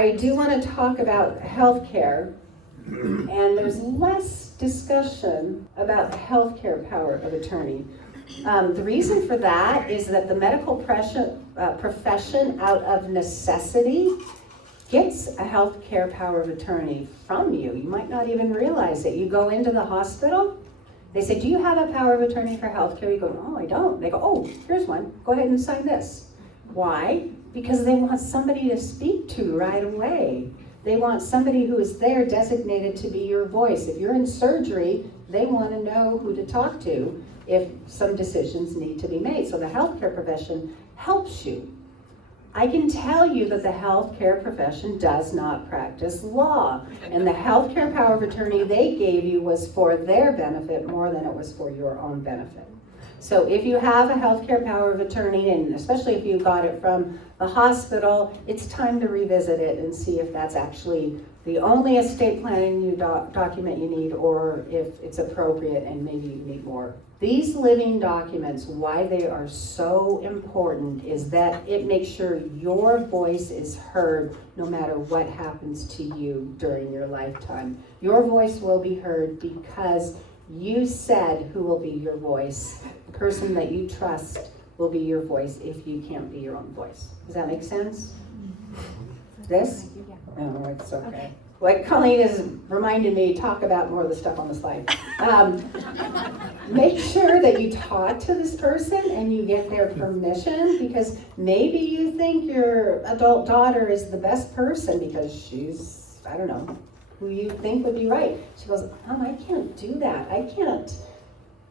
I do want to talk about healthcare, and there's less discussion about the healthcare power of attorney. The reason for that is that the medical profession, out of necessity, gets a healthcare power of attorney from you. You might not even realize it. You go into the hospital, they say, do you have a power of attorney for healthcare? You go, oh, I don't. They go, oh, here's one. Go ahead and sign this. Why? Because they want somebody to speak to right away. They want somebody who is there designated to be your voice. If you're in surgery, they want to know who to talk to if some decisions need to be made. So the healthcare profession helps you. I can tell you that the healthcare profession does not practice law, and the healthcare power of attorney they gave you was for their benefit more than it was for your own benefit. So if you have a healthcare power of attorney, and especially if you got it from the hospital, it's time to revisit it and see if that's actually the only estate planning document you need, or if it's appropriate and maybe you need more. These living documents, why they are so important is that it makes sure your voice is heard no matter what happens to you during your lifetime. Your voice will be heard because you said who will be your voice. The person that you trust will be your voice if you can't be your own voice. Does that make sense? This? No, it's okay. What Colleen is reminding me, talk about more of the stuff on the slide. Make sure that you talk to this person and you get their permission, because maybe you think your adult daughter is the best person because she's, I don't know, who you think would be right. She goes, I can't do that. I can't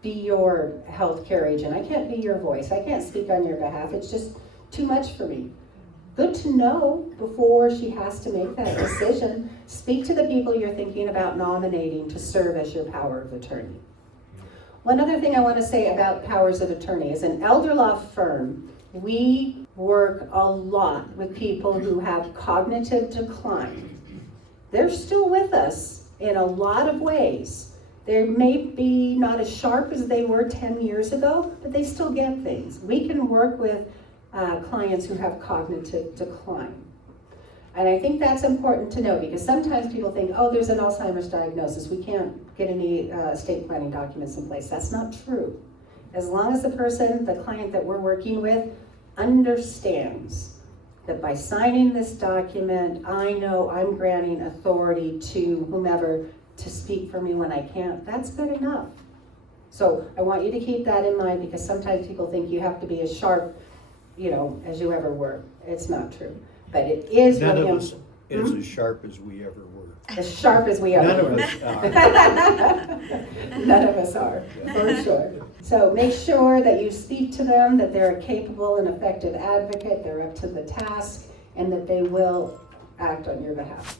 be your healthcare agent. I can't be your voice. I can't speak on your behalf. It's just too much for me. Good to know before she has to make that decision. Speak to the people you're thinking about nominating to serve as your power of attorney. One other thing I want to say about powers of attorney is an elder law firm, we work a lot with people who have cognitive decline. They're still with us in a lot of ways. They may be not as sharp as they were 10 years ago, but they still get things. We can work with clients who have cognitive decline. And I think that's important to know, because sometimes people think, oh, there's an Alzheimer's diagnosis, we can't get any estate planning documents in place. That's not true. As long as the person, the client that we're working with, understands that by signing this document, I know I'm granting authority to whomever to speak for me when I can't, that's good enough. So I want you to keep that in mind, because sometimes people think you have to be as sharp, as you ever were. It's not true. But it is None really of us is as sharp as we ever were. as sharp as we ever were. None of us are. None of us are, for sure. So make sure that you speak to them, that they're a capable and effective advocate, they're up to the task, and that they will act on your behalf.